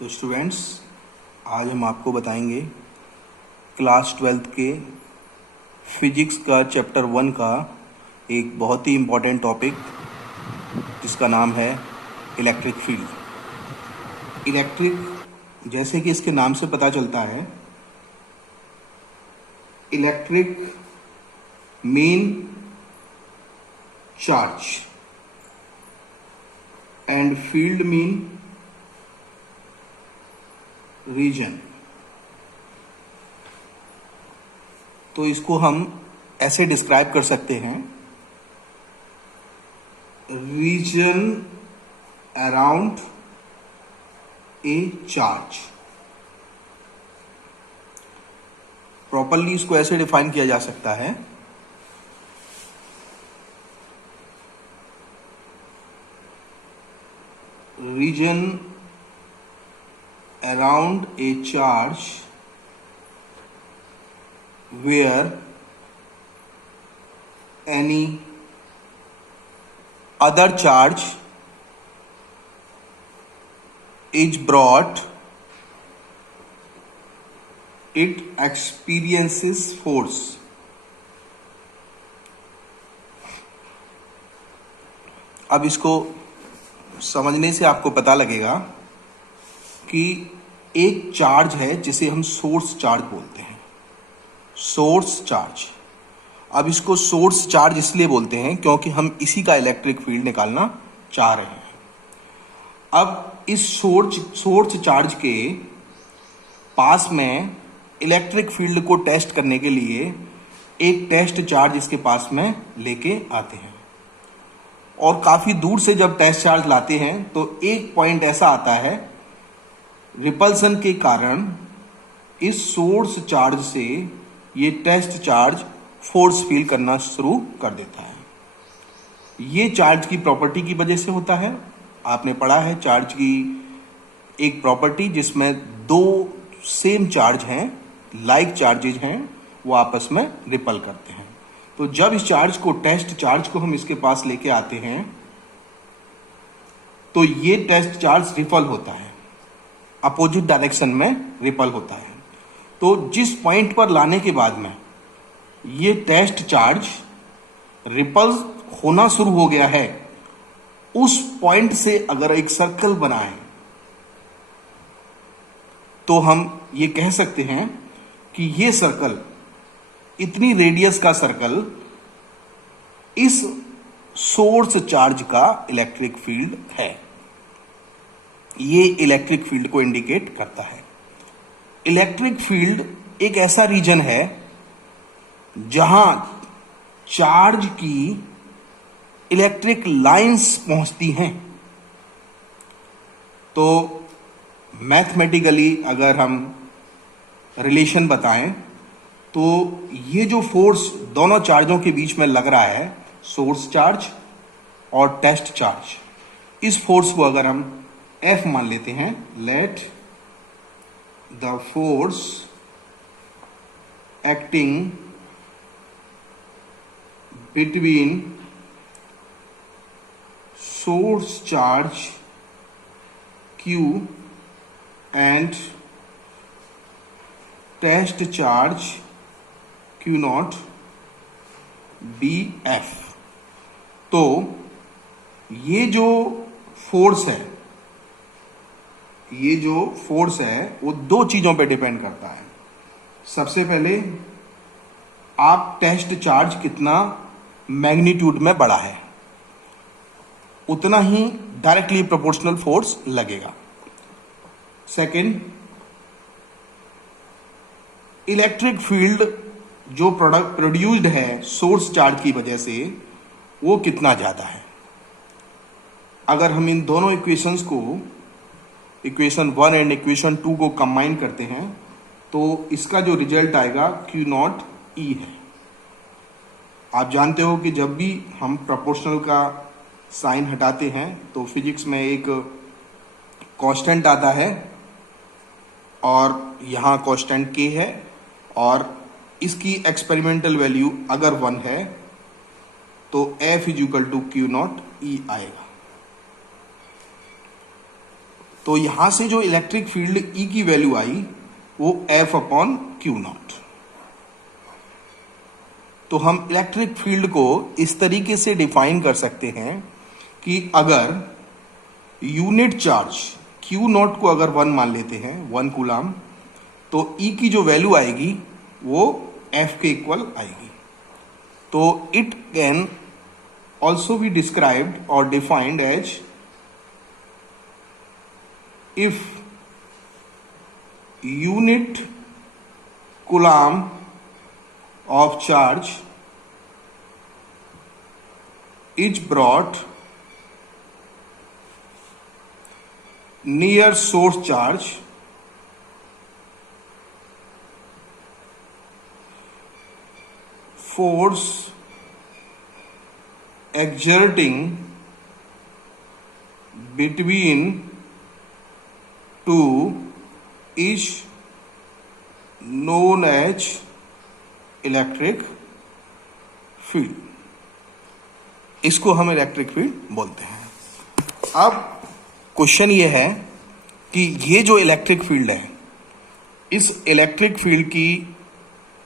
तो स्टूडेंट्स, आज हम आपको बताएंगे क्लास 12th के फिजिक्स का चैप्टर 1 का एक बहुत ही इम्पोर्टेंट टॉपिक जिसका नाम है इलेक्ट्रिक फील्ड। इलेक्ट्रिक, जैसे कि इसके नाम से पता चलता है, electric mean charge and field mean region. तो इसको हम ऐसे डिस्क्राइब कर सकते हैं, region around a charge. Properly इसको ऐसे डिफाइन किया जा सकता है, region around a charge where any other charge is brought, it experiences force। अब इसको समझने से आपको पता लगेगा कि एक चार्ज है जिसे हम सोर्स चार्ज बोलते हैं, सोर्स चार्ज। अब इसको सोर्स चार्ज इसलिए बोलते हैं क्योंकि हम इसी का इलेक्ट्रिक फील्ड निकालना चाह रहे हैं। अब इस सोर्स चार्ज के पास में इलेक्ट्रिक फील्ड को टेस्ट करने के लिए एक टेस्ट चार्ज इसके पास में लेके आते हैं, और काफी दूर से जब टेस्ट चार्ज लाते हैं तो एक पॉइंट ऐसा आता है, रिपल्सन के कारण इस सोर्स चार्ज से ये टेस्ट चार्ज फोर्स फील करना शुरू कर देता है। ये चार्ज की प्रॉपर्टी की वजह से होता है। आपने पढ़ा है चार्ज की एक प्रॉपर्टी जिसमें दो सेम चार्ज हैं, लाइक चार्जेज हैं, वो आपस में रिपल करते हैं। तो जब इस चार्ज को, टेस्ट चार्ज को हम इसके पास लेके आते हैं तो ये टेस्ट चार्ज रिपल होता है, अपोजिट डायरेक्शन में रिपल होता है। तो जिस पॉइंट पर लाने के बाद में ये टेस्ट चार्ज रिपल होना शुरू हो गया है, उस पॉइंट से अगर एक सर्कल बनाएं तो हम ये कह सकते हैं कि ये सर्कल, इतनी रेडियस का सर्कल, इस सोर्स चार्ज का इलेक्ट्रिक फील्ड है। ये इलेक्ट्रिक फील्ड को इंडिकेट करता है। इलेक्ट्रिक फील्ड एक ऐसा रीजन है जहां चार्ज की इलेक्ट्रिक लाइंस पहुंचती हैं। तो मैथमेटिकली अगर हम रिलेशन बताएं तो ये जो फोर्स दोनों चार्जों के बीच में लग रहा है, सोर्स चार्ज और टेस्ट चार्ज, इस फोर्स को अगर हम F मान लेते हैं, let the force acting between source charge Q and test charge Q0 be F। तो ये जो फोर्स है, वो दो चीजों पे डिपेंड करता है। सबसे पहले, आप टेस्ट चार्ज कितना मैग्नीट्यूड में बड़ा है, उतना ही डायरेक्टली प्रोपोर्शनल फोर्स लगेगा। सेकंड, इलेक्ट्रिक फील्ड जो प्रोड्यूस्ड है सोर्स चार्ज की वजह से, वो कितना ज्यादा है। अगर हम इन दोनों इक्वेशंस को, इक्वेशन 1 एंड इक्वेशन 2 को कंबाइन करते हैं तो इसका जो रिजल्ट आएगा Q0 E है। आप जानते हो कि जब भी हम प्रोपोर्शनल का साइन हटाते हैं तो फिजिक्स में एक कांस्टेंट आता है, और यहाँ कांस्टेंट K है, और इसकी एक्सपेरिमेंटल वैल्यू अगर 1 है तो F = Q0 E आएगा। तो यहां से जो इलेक्ट्रिक फील्ड E की वैल्यू आई वो F/Q0। तो हम इलेक्ट्रिक फील्ड को इस तरीके से डिफाइन कर सकते हैं कि अगर यूनिट चार्ज Q0 को अगर 1 मान लेते हैं, 1 कूलाम, तो E की जो वैल्यू आएगी वो F के इक्वल आएगी। तो it can also be described और defined as if unit coulomb of charge is brought near source charge, force exerting between two is known as electric field. इसको हम इलेक्ट्रिक फील्ड बोलते हैं। अब क्वेश्चन ये है कि ये जो इलेक्ट्रिक फील्ड है, इस इलेक्ट्रिक फील्ड की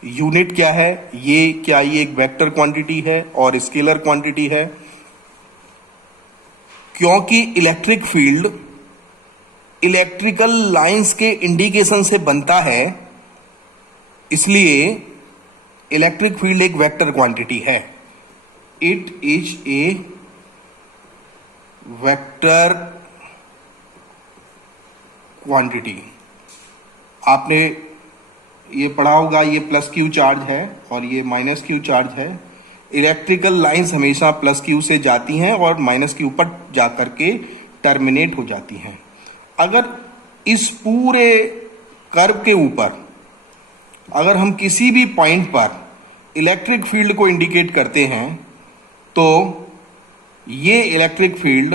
यूनिट क्या है? ये एक वेक्टर क्वांटिटी है और स्केलर क्वांटिटी है? क्योंकि इलेक्ट्रिक फील्ड इलेक्ट्रिकल लाइंस के इंडिकेशन से बनता है, इसलिए इलेक्ट्रिक फील्ड एक वेक्टर क्वांटिटी है। It is a vector quantity. आपने ये पढ़ा होगा, ये प्लस क्यू चार्ज है और ये माइनस क्यू चार्ज है। इलेक्ट्रिकल लाइंस हमेशा प्लस क्यू से जाती हैं और माइनस क्यू पर जाकर के टर्मिनेट हो जाती हैं। अगर इस पूरे कर्व के ऊपर अगर हम किसी भी पॉइंट पर इलेक्ट्रिक फील्ड को इंडिकेट करते हैं तो ये इलेक्ट्रिक फील्ड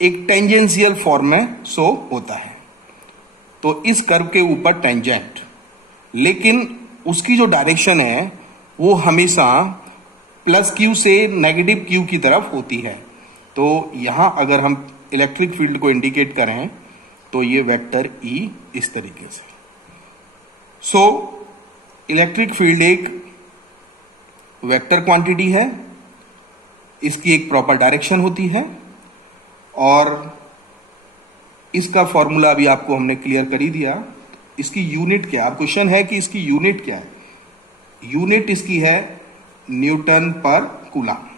एक टेंजेंशियल फॉर्म में शो होता है। तो इस कर्व के ऊपर टेंजेंट, लेकिन उसकी जो डायरेक्शन है वो हमेशा प्लस क्यू से नेगेटिव क्यू की तरफ होती है। तो यहां अगर हम इलेक्ट्रिक फील्ड को इंडिकेट करें तो ये वेक्टर E इस तरीके से। सो इलेक्ट्रिक फील्ड एक वेक्टर क्वांटिटी है, इसकी एक प्रॉपर डायरेक्शन होती है और इसका फॉर्मूला अभी आपको हमने क्लियर कर ही दिया। इसकी यूनिट क्या है? अब क्वेश्चन है कि इसकी यूनिट क्या है? यूनिट इसकी है न्यूटन पर कूलम।